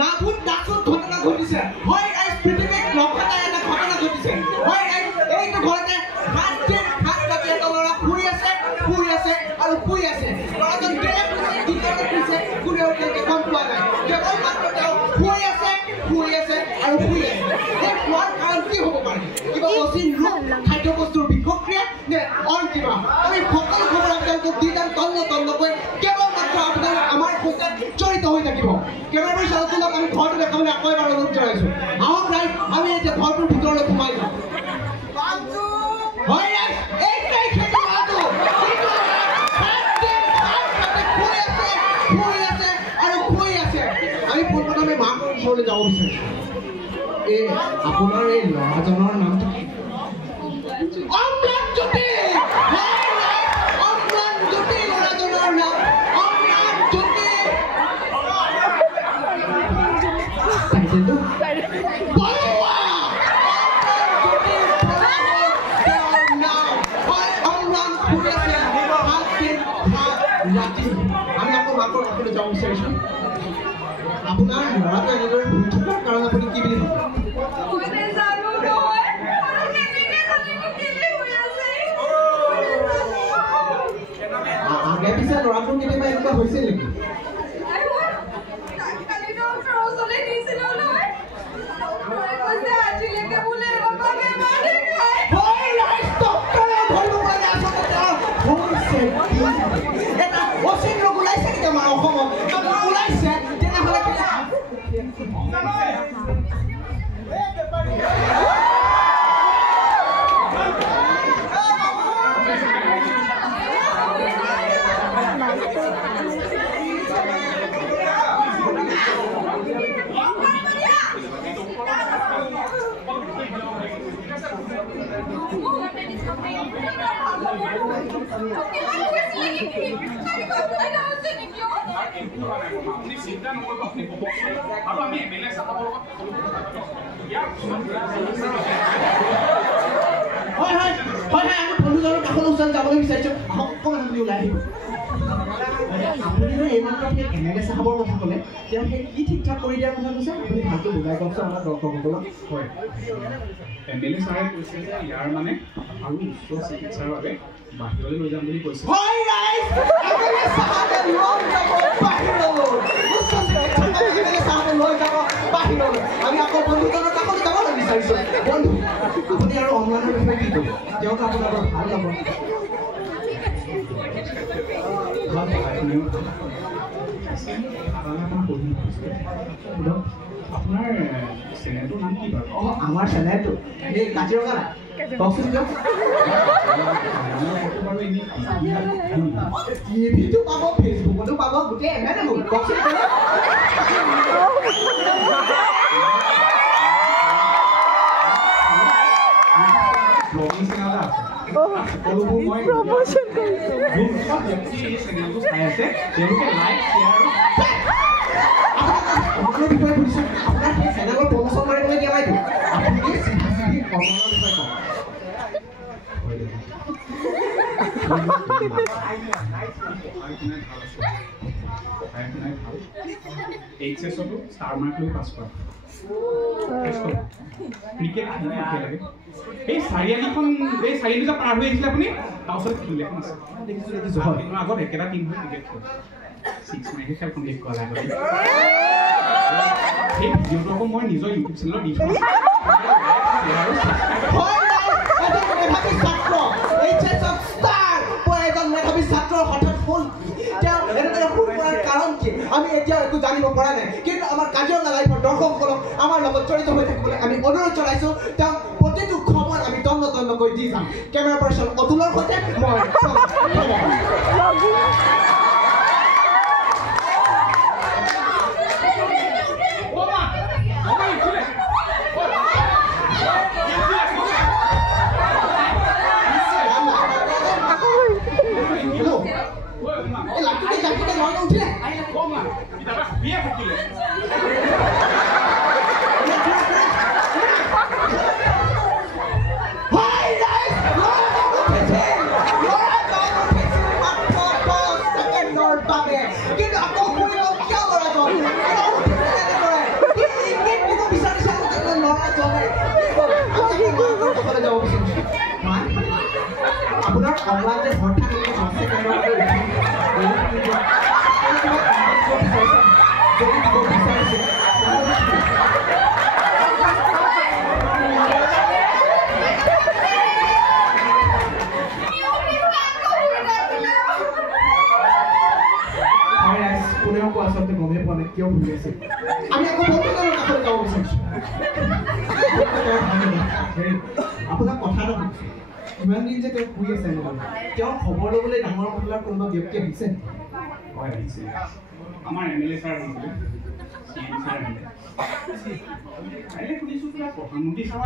নাভুত নাচুত ঘটনা ঘটিছে হয় এই পৃথিৱীত লক্ষাটা এটা ঘটনা ঘটিছে হয় এইটো ঘৰতে হাত ৰাতি এটা ল'ৰা শুই আছে আৰু শুই আছে ল'ৰাজন কেনে শুইছে কোনেও গম পোৱা নাই কেৱল মাত্ৰ তেওঁ শুই আছে আৰু শুই আছে এই শুৱাৰ কাৰণ কি হ'ব পাৰে কিবা অচিন ৰূপ খাদ্য বস্তুৰ বিষক্ৰিয়া নে অইন কিবা আমি সকলো খবৰ আপোনালোকক দি যাম তন্নকৈ কেৱল মাত্ৰ আপোনালোক আমাৰ সৈতে জড়িত হৈ থাকিব কেমেৰামেন চালকজনক আমি ঘৰটো দেখাবলৈ আকৌ এবাৰ অনুৰোধ জনাইছোঁ আহক ৰাইজ আমি এতিয়া ঘৰটোৰ ভিতৰলৈ সোমাই যাওঁ হয় ৰাইজ এইটোৱেই সেইটো ল'ৰাটো শুই আছে আমি পোনপ্ৰথমে মাকৰ ওচৰলৈ যাব বিচাৰিছোঁ আপোনাৰ এই ল'ৰাজনৰ নামটো কি অম্লানজ্যোতি ল'ৰাজনৰ নাম অম্লানজ্যোতি টাইটেলটো বৰুৱা ৰাতি আমি আকৌ মাকৰ কাষলৈ যাব বিচাৰিছোঁ আপোনাৰ ল'ৰাটো এনেদৰে শুই থকাৰ কাৰণ আপুনি কি বুলি ভাবে আগে পিছে ল'ৰাটোৰ কেতিয়াবা এনেকুৱা হৈছিল নেকি অচিন ৰোগ ওলাইছে নেকি আমাৰ অসমত ওলাইছে তেনেহ'লে যাবলৈ বিচাৰিছো অকণমান আপুনি ওলাই আহিব আপুনি এইমাত্ৰ MLA চাহাবৰ কথা ক'লে তেওঁ সেই কি ঠিক ঠাক কৰি দিয়াৰ কথা কৈছে আপুনি ভালকৈ বুজাই কওকচোন আমাৰ দৰ্শকসকলক হয় MLA ছাৰে কৈছে যে ইয়াৰ মানে আৰু উচ্চ চিকিৎসাৰ বাবে বাহিৰলৈ লৈ যাম বুলি কৈছে হয় ৰাইজ MLA চাহাবে লৈ যাব বাহিৰলৈ উচ্চ চিকিৎসাৰ বাবে MLA চাহাবে লৈ যাব বাহিৰলৈ আমি আকৌ বন্ধুজনৰ কাষলৈ যাবলৈ বিচাৰিছোঁ বন্ধু আপুনি আৰু অম্লানৰ বিষয়ে কি ক'ব তেওঁক আপোনাৰ ভাল যাব আপোনাৰ চেনেলটোৰ নাম কি বাৰু আমাৰ চেনেলটো এই কাজিৰঙা কওকচোন টিভিটো পাব ফেচবুকতো পাব গোটেই এভেইলেবল কওকচোন ব্লগিং চেনেল আছে সকলোবোৰ মই প্ৰমোচন কৰিছোঁ যোনবিলাক ব্যক্তি এই চেনেলটো চাই আছে তেওঁলোকে লাইক শ্বেয়াৰ আপোনাৰ বিষয়ে সুধিছোঁ আপোনাৰ সেই চেনেলৰ প্ৰমোচন কৰিবলৈ দিয়া বাইদেউ আপুনি চিধি কৰ্মৰ বিষয়ে কওক HSতো ষ্টাৰ মাৰ্ক লৈ পাছ কৰা ক্ৰিকেট লাগে এই চাৰিআলিখন এই চাৰিআলি যে পাৰ হৈ আহিছিলে আপুনি তাৰ ওচৰত ফিল্ড এখন আছে দেখিছোঁ আগত একেটা টিম হৈ ক্ৰিকেট খেলে 6 মাইকে খেলখন শেষ কৰা আগতে সেই ভিডিঅ'টো আকৌ মই নিজৰ ইউটিউব চেনেলত দি থৈছোঁ আমি এতিয়াও একো জানিব পৰা নাই কিন্তু আমাৰ কাজিৰঙা লাইভৰ দৰ্শকসকলক আমাৰ লগত জড়িত হৈ থাকিবলৈ আমি অনুৰোধ জনাইছোঁ তেওঁক প্ৰতিটো খবৰ আমি তন্নকৈ দি যাম কেমেৰা পাৰ্চন অতুলৰ সৈতে মই কমলাতে ভৰ্তা কৰি সঁচে কেনেকৈ কোনেও আচলতে গমেই পোৱা নাই কিয় ভুলি আছে আমি আকৌ বন্ধুজনৰ কাষলৈ যাব বিচাৰিছোঁ আপোনাক কথা এটা সুধিছোঁ ইমান দিন যে তেওঁ শুই আছে তেওঁ খবৰ ল'বলৈ ডাঙৰ মহলাৰ কোনোবা ব্যক্তি আহিছে হয় আহিছে আমাৰ MLA ছাৰ আহিছিলে CM ছাৰ আহিলে শুনিছোঁ কিবা প্ৰধানমন্ত্ৰী ছাৰ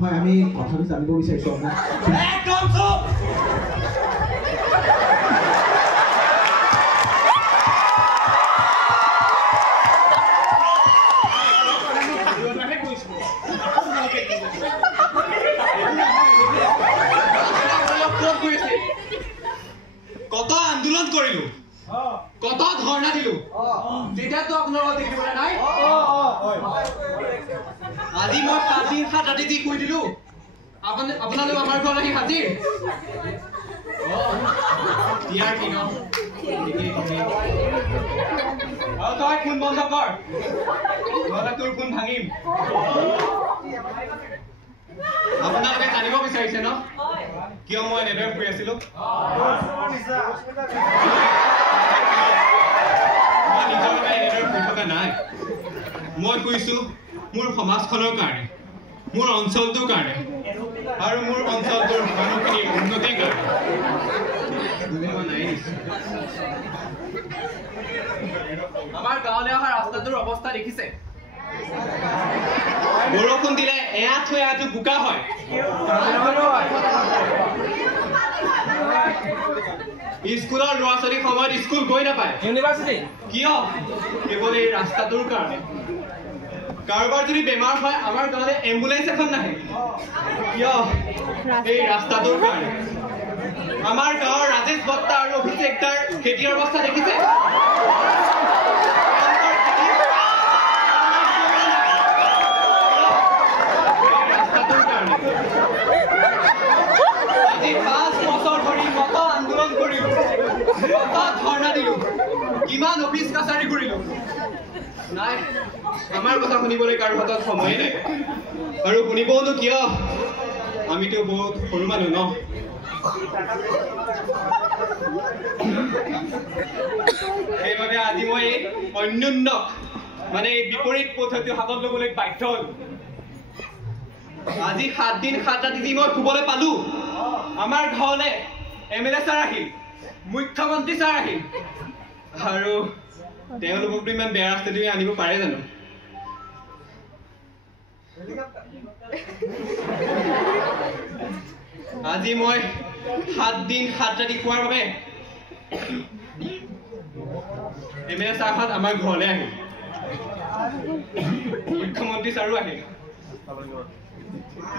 হয় আমি কথাটো জানিব বিচাৰিছোঁ একদম চুপ কত আন্দোলন কৰিলো কত ধৰ্ণা দিলো তেতিয়াতো আপোনালোকক দেখিবলৈ নাই আজি মই 7 দিন 7 ৰাতি দি কৈ দিলো আপোনালোক আমাৰ ঘৰত আহি হাজিৰ ইয়াৰ কি ন তই ফোন বন্ধ কৰ নহ'লে তোৰ ফোন ভাঙিম আপোনালোকে জানিব বিচাৰিছে ন কিয় মই এনেদৰে শুই আছিলো মই নিজৰ বাবে এনেদৰে শুই থকা নাই মই শুইছো মোৰ সমাজখনৰ কাৰণে মোৰ অঞ্চলটোৰ কাৰণে আৰু মোৰ অঞ্চলটোৰ মানুহখিনিৰ উন্নতিৰ কাৰণে আমাৰ গাঁৱলৈ অহা ৰাস্তাটোৰ অৱস্থা দেখিছে বৰষুণ দিলে এয়াটো বোকা হয় স্কুলৰ ল'ৰা ছোৱালী সময়ত স্কুল গৈ নাপায় ইউনিভাৰ্চিটি কিয় কেৱল এই ৰাস্তাটোৰ কাৰণে কাৰোবাৰ যদি বেমাৰ হয় আমাৰ গাঁৱলৈ এম্বুলেন্স এখন নাহে কিয় এই ৰাস্তাটোৰ কাৰণে আমাৰ গাঁৱৰ ৰাজেশ বত্তা আৰু অভিষেক দাৰ খেতিৰ অৱস্থা দেখিছে আজি 5 বছৰ ধৰি কত আন্দোলন কৰিলো কত ধৰ্ণা দিলো কিমান অফিচ কাছাৰী কৰিলো নাই আমাৰ কথা শুনিবলৈ কাৰো হাতত সময় নাই আৰু শুনিবনো কিয় আমিতো বহুত সৰু মানুহ ন সেইবাবে আজি মই অন্যান্য মানে এই বিপৰীত পদ্ধতি হাতত ল'বলৈ বাধ্য হলো আজি 7 দিন 7 ৰাতি দি মই শুবলৈ পালো আমাৰ ঘৰলৈ MLA ছাৰ আহিল মুখ্যমন্ত্ৰী ছাৰ আহিল আৰু তেওঁলোককতো ইমান বেয়া ৰাস্তা দি আনিব পাৰে জানো আজি মই 7 দিন 7 ৰাতি খোৱাৰ বাবে MLA ছাৰহঁত আমাৰ ঘৰলৈ আহিল মুখ্যমন্ত্ৰী ছাৰো আহিল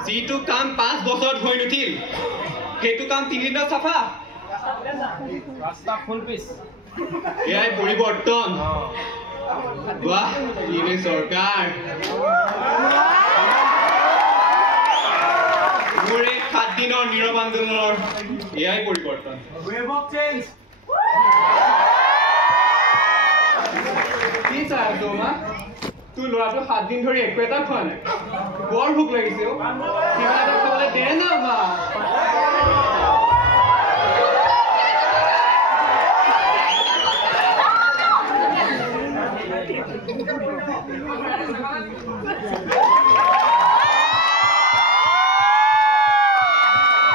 যিটো কাম 5 বছৰত হৈ নুঠিল সেইটো কাম 3 দিনত চাফা ৰাস্তা ফুল পিচ এয়াই পৰিৱৰ্তন বাহ ইনে চৰকাৰ মোৰ এই 7 দিনৰ নীৰৱ আন্দোলনৰ এয়াই পৰিৱৰ্তন কি চাই আছো মা তোৰ ল'ৰাটো 7 দিন ধৰি একো এটা খোৱা নাই বৰ ভোক লাগিছে কিবা এটা খাবলৈ দে না মা